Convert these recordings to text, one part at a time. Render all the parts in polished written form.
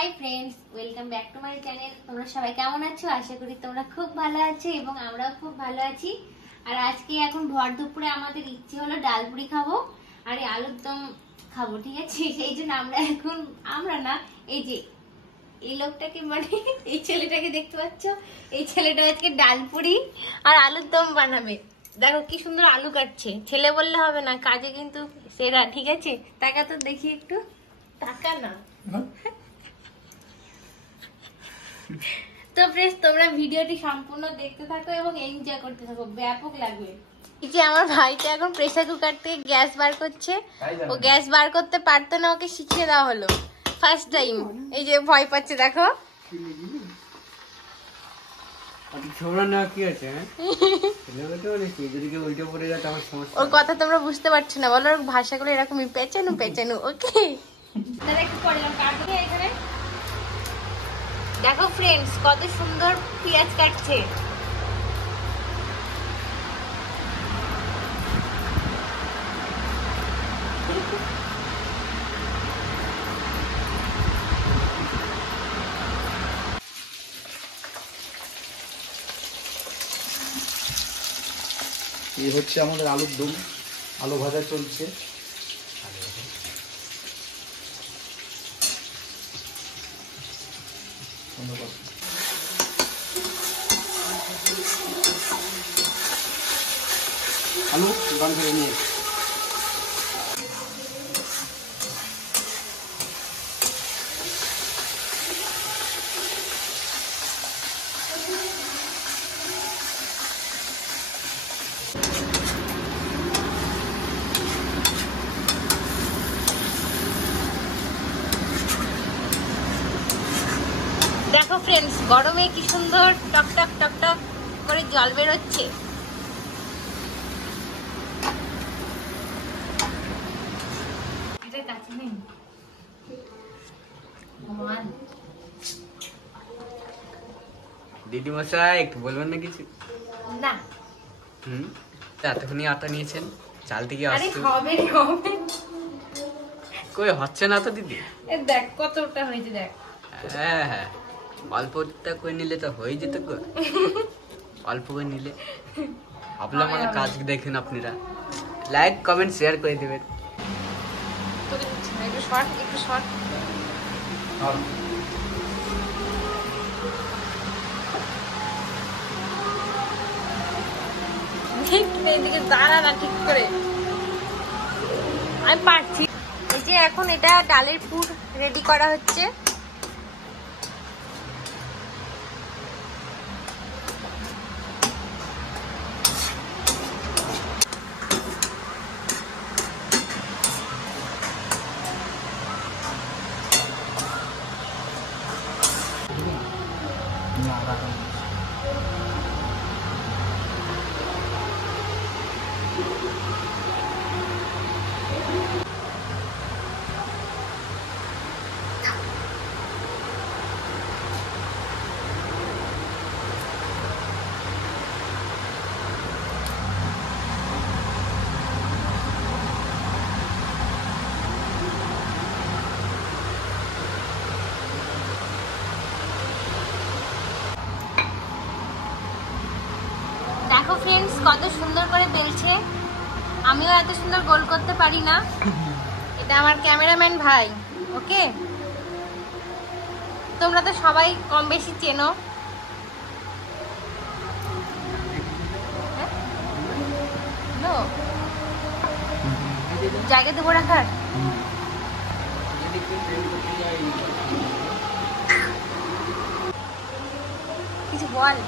Hi friends, welcome back to my channel. তোমরা সবাই কেমন আছো? আশা করি তোমরা খুব ভালো আছো এবং আমরাও খুব ভালো আছি। আর আজকে এখন ভর দুপুরে আমাদের ইচ্ছে হলো ডালপুরি খাবো আর আলুর দম খাবো, ঠিক আছে? সেই জন্য আমরা না, এই যে এই লোকটাকে মানে এই ছেলেটাকে দেখতে পাচ্ছ, এই ছেলেটা আজকে ডালপুরি আর আলুর দম বানাবে। দেখো কি সুন্দর আলু কাটছে। ছেলে বললে হবে না, কাজে কিন্তু সেরা, ঠিক আছে? টাকা তো দেখি একটু, টাকা না। তো প্লিজ তোমরা ভিডিওটি সম্পূর্ণ দেখতে থাকো এবং এনজয় করতে থাকো, ব্যাপক লাগবে। এই যে আমার ভাইটা এখন প্রেসার কুকার থেকে গ্যাস বার করছে। ও গ্যাস বার করতে পারতো না, ওকে শিখিয়ে দেওয়া হলো ফার্স্ট টাইম। এই যে ভয় পাচ্ছে, দেখো। ওর কথা তোমরা বুঝতে পারছো না, বলো। ওর ভাষাগুলো এরকমই, পেঁচানো পেঁচানো। ওকে, দেখো ফ্রেন্ডস কত সুন্দর পেঁয়াজ কাটছে। এই হচ্ছে আমাদের আলুর দম, আলু ভাজা চলছে। আলু গান করে নিয়ে দেখো ফ্রেন্ডস, গরমে কি সুন্দর টক টক টক টক করে জল বেরোচ্ছে। দিদি মশাই একটু বলবেন না কিছু? না, এতক্ষণই আটা নিয়েছেন, চাল থেকে আরে আসছে হবে হবে। কই হচ্ছে না তো দিদি। দেখ কতটা হয়েছে, দেখ। হ্যাঁ হ্যাঁ, অল্পটা করে নিলে তো হয়ে যেত গো। অল্প করে নিলে আপনার মানে কাজ দেখেন আপনারা, লাইক কমেন্ট শেয়ার করে দেবেন। একটু শর্ট, একটু শর্ট। এদিকে দাঁড়া না, ঠিক করে। আমি পারছি। এই যে এখন এটা ডালের পুর রেডি করা হচ্ছে। দেখো ফ্রেন্ডস কত সুন্দর করে বেলছে। আমিও এত সুন্দর গোল করতে পারি না। এটা আমার ক্যামেরাম্যান ভাই। ওকে, তোমরা তো সবাই কম বেশি চেনো। জায়গা দেবো রাখার। কিছু বল।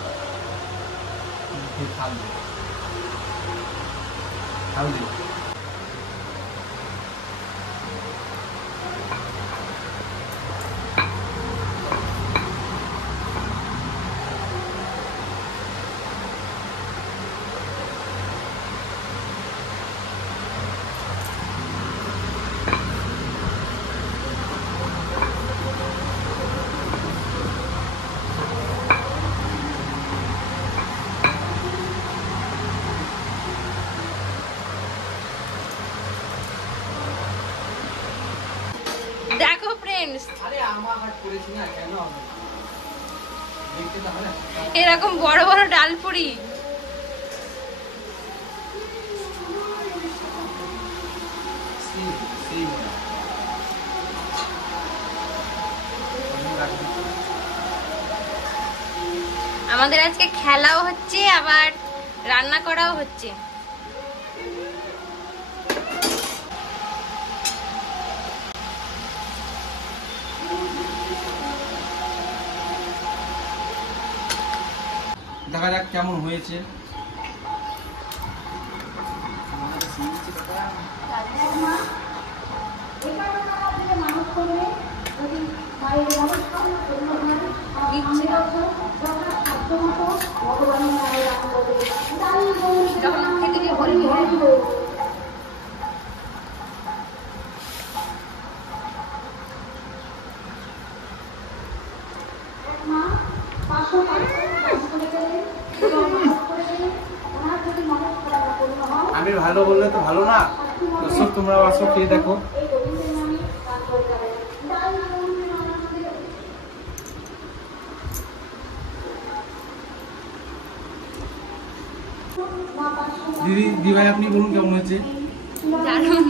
আরে আমার হাত পড়েছি না কেন দেখতে তো হবে এরকম বড় বড় ডালপুরি। আমাদের আজকে খেলাও হচ্ছে আবার রান্না করাও হচ্ছে। দেখা যাক কেমন হয়েছে। আমি ভালো বললে তো ভালো না, দর্শক তোমরা আসো খেয়ে দেখো। দিদি ভাই আপনি বলুন কেমন হয়েছে? দারুণ।